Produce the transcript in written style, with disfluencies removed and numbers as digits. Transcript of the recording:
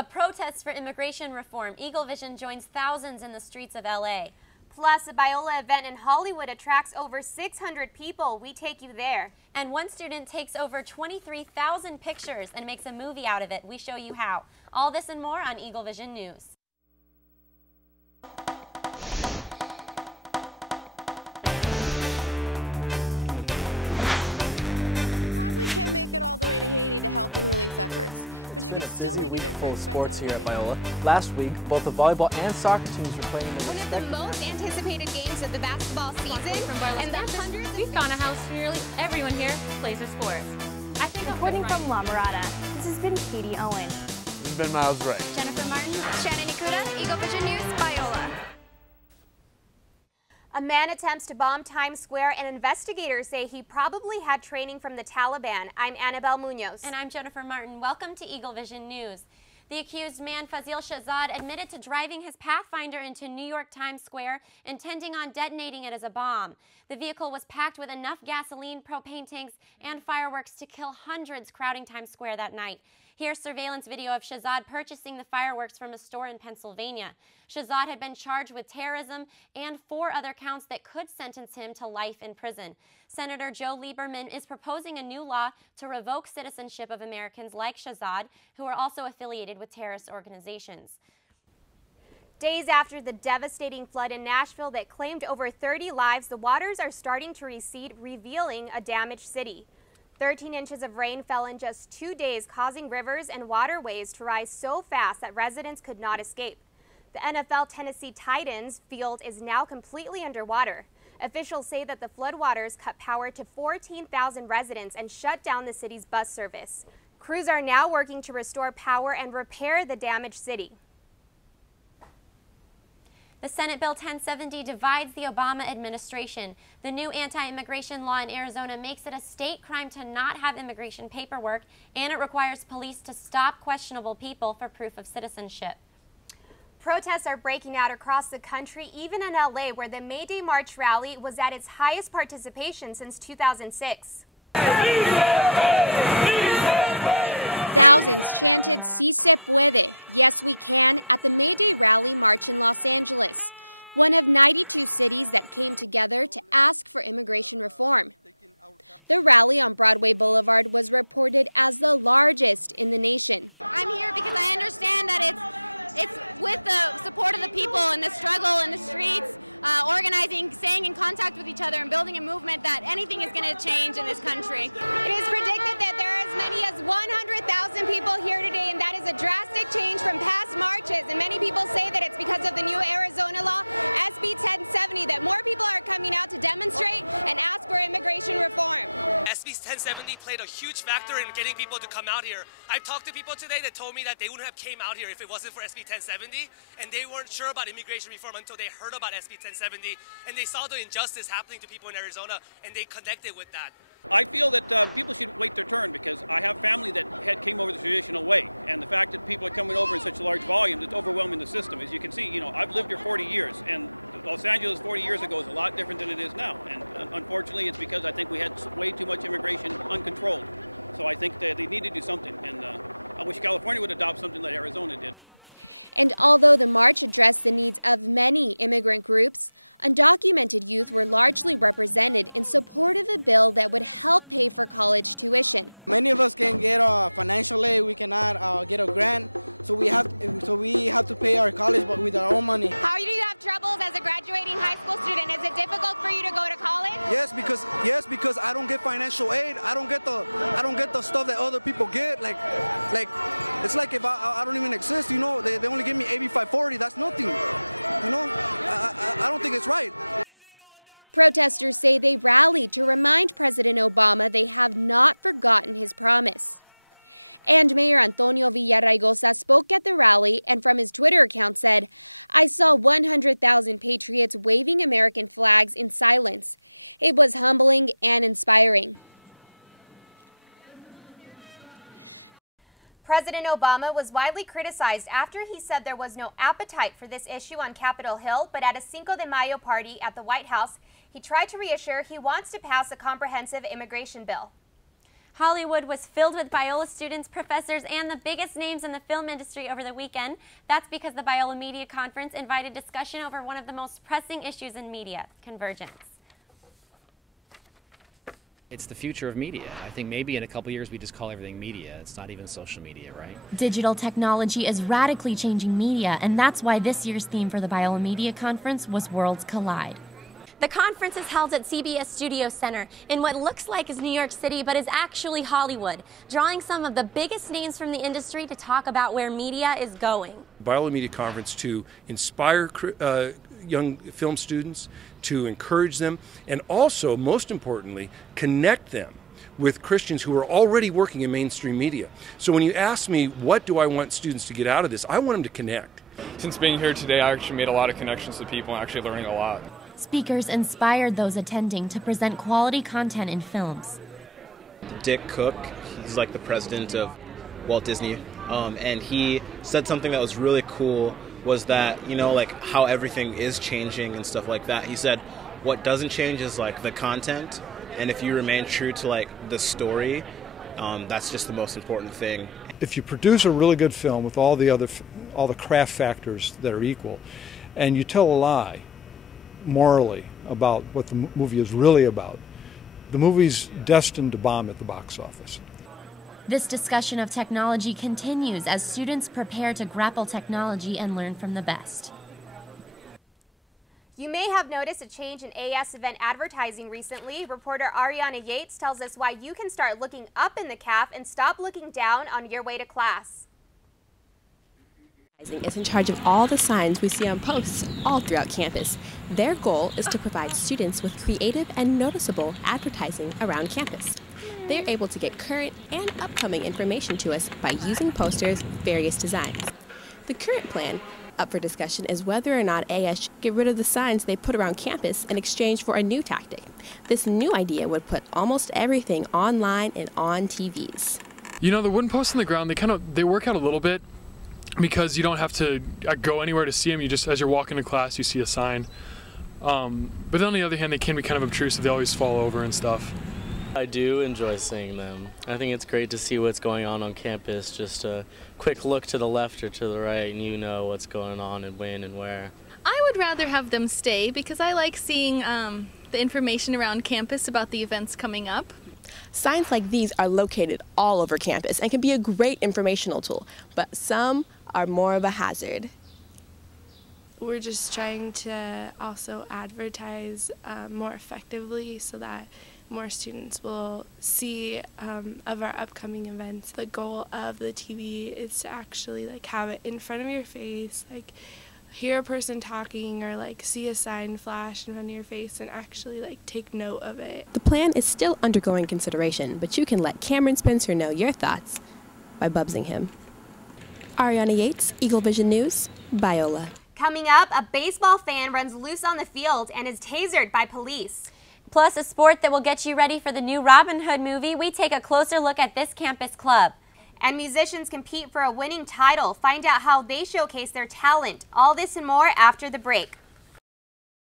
A protest for immigration reform. EagleVision joins thousands in the streets of LA. Plus, a Biola event in Hollywood attracts over 600 people. We take you there. And one student takes over 23,000 pictures and makes a movie out of it. We show you how. All this and more on EagleVision News. Probably can't make it all the way to Haiti to help in relief efforts, but you can still make a difference by sports here at donating. Biola. Last week, both the volleyball and soccer teams were playing in the One of the most anticipated games of the basketball season, and that's hundreds. We've found a house for nearly everyone here plays their sports. I think Reporting from La Mirada, this has been Katie Owen. This has been Miles Ray. Jennifer Martin. Shannon Ikuda, EagleVision News, Biola. A man attempts to bomb Times Square, and investigators say he probably had training from the Taliban. I'm Annabelle Munoz. And I'm Jennifer Martin. Welcome to EagleVision News. The accused man, Fazil Shahzad, admitted to driving his Pathfinder into New York Times Square, intending on detonating it as a bomb. The vehicle was packed with enough gasoline, propane tanks, and fireworks to kill hundreds crowding Times Square that night. Here's surveillance video of Shahzad purchasing the fireworks from a store in Pennsylvania. Shahzad had been charged with terrorism and 4 other counts that could sentence him to life in prison. Senator Joe Lieberman is proposing a new law to revoke citizenship of Americans like Shahzad, who are also affiliated with terrorist organizations. Days after the devastating flood in Nashville that claimed over 30 lives, the waters are starting to recede, revealing a damaged city. 13 inches of rain fell in just 2 days, causing rivers and waterways to rise so fast that residents could not escape. The NFL Tennessee Titans field is now completely underwater. Officials say that the floodwaters cut power to 14,000 residents and shut down the city's bus service. Crews are now working to restore power and repair the damaged city. The Senate Bill 1070 divides the Obama administration. The new anti-immigration law in Arizona makes it a state crime to not have immigration paperwork, and it requires police to stop questionable people for proof of citizenship. Protests are breaking out across the country, even in LA, where the May Day March rally was at its highest participation since 2006. Thousands chanted "Si se puede," yes we can, at the May Day rally march in Los Angeles, one of 92 cities that came together to ask for immigration reform. The rally on Broadway Boulevard was reported as the largest in the nation. I'm here because I understand that it's with the support of the people and the struggle in the streets, organizing, staying in contact with each other and building a movement that anything is going to change in this country. It is predicted that there are as many as 100,000 people here today, and that is a drastic change from past marches. And many people say that it's because of the new Arizona law, SB 1070, that more people are coming out to demonstrate and ask for immigration reform. SB 1070 played a huge factor in getting people to come out here. I've talked to people today that told me that they wouldn't have came out here if it wasn't for SB 1070, and they weren't sure about immigration reform until they heard about SB 1070, and they saw the injustice happening to people in Arizona, and they connected with that. I feel that people should wait their turn, because I have family that came over the traditional way, and the fact that people are coming over in such large volumes, it's overwhelming the system. As you can see, I've lived here 40 years, and Los Angeles 40 years ago is a lot different than it is now, and unfortunately it's because I think we had way too much immigration uncontrolled. So I think that they need to do something, and I wish California would adopt something like Arizona did. And although the march addressed the needs of many immigrant groups, undocumented youth were largely represented in support of a bill that would help pay for college tuition. Many of us can get financial aid. We cannot get a grant, so we have to pay our college, but with our own money. How do you have troubles as a graduating high school student? Is it difficult for you to go to college? Yes, because I don't get financial aid. I don't get the stuff that other people get. Like it's like if I don't even exist, they only give me AB 540. That's nothing. I don't think it's right. Protesters say they rallied to remind President Obama they have not forgotten his promise. And Mayor Antonio Villaraigosa spoke at the rally and from his Twitter account said, "I saw 100,000 patriots waving American flags in silence. It was humbling and inspiring." President Obama was widely criticized after he said there was no appetite for this issue on Capitol Hill, but at a Cinco de Mayo party at the White House, he tried to reassure he wants to pass a comprehensive immigration bill. Hollywood was filled with Biola students, professors, and the biggest names in the film industry over the weekend. That's because the Biola Media Conference invited discussion over one of the most pressing issues in media, convergence. It's the future of media. I think maybe in a couple years we just call everything media. It's not even social media, right? Digital technology is radically changing media, and that's why this year's theme for the Biola Media Conference was Worlds Collide. The conference is held at CBS Studio Center in what looks like is New York City, but is actually Hollywood, drawing some of the biggest names from the industry to talk about where media is going. Biola Media Conference to inspire young film students, to encourage them, and also, most importantly, connect them with Christians who are already working in mainstream media. So when you ask me, what do I want students to get out of this, I want them to connect. Since being here today, I actually made a lot of connections with people and actually learning a lot. Speakers inspired those attending to present quality content in films. Dick Cook, he's like the president of Walt Disney, and he said something that was really cool, was that, you know, like how everything is changing and stuff like that. He said what doesn't change is like the content, and if you remain true to like the story, that's just the most important thing. If you produce a really good film with all the craft factors that are equal, and you tell a lie morally about what the movie is really about, the movie's destined to bomb at the box office. This discussion of technology continues as students prepare to grapple technology and learn from the best. You may have noticed a change in AS event advertising recently. Reporter Ariana Yates tells us why you can start looking up in the CAF and stop looking down on your way to class. Is in charge of all the signs we see on posts all throughout campus. Their goal is to provide students with creative and noticeable advertising around campus. They're able to get current and upcoming information to us by using posters with various designs. The current plan up for discussion is whether or not AS should get rid of the signs they put around campus in exchange for a new tactic. This new idea would put almost everything online and on TVs. You know, the wooden posts on the ground, they work out a little bit because you don't have to go anywhere to see them. You just, as you're walking to class, you see a sign. But on the other hand, they can be kind of obtrusive. They always fall over and stuff. I do enjoy seeing them. I think it's great to see what's going on campus. Just a quick look to the left or to the right and you know what's going on and when and where. I would rather have them stay because I like seeing the information around campus about the events coming up. Signs like these are located all over campus and can be a great informational tool, but some are more of a hazard. We're just trying to also advertise more effectively so that more students will see of our upcoming events. The goal of the TV is to actually have it in front of your face, hear a person talking or see a sign flash in front of your face and actually take note of it. The plan is still undergoing consideration, but you can let Cameron Spencer know your thoughts by bubsing him. Ariana Yates, EagleVision News, Biola. Coming up, a baseball fan runs loose on the field and is tasered by police. Plus, a sport that will get you ready for the new Robin Hood movie. We take a closer look at this campus club. And musicians compete for a winning title. Find out how they showcase their talent. All this and more after the break.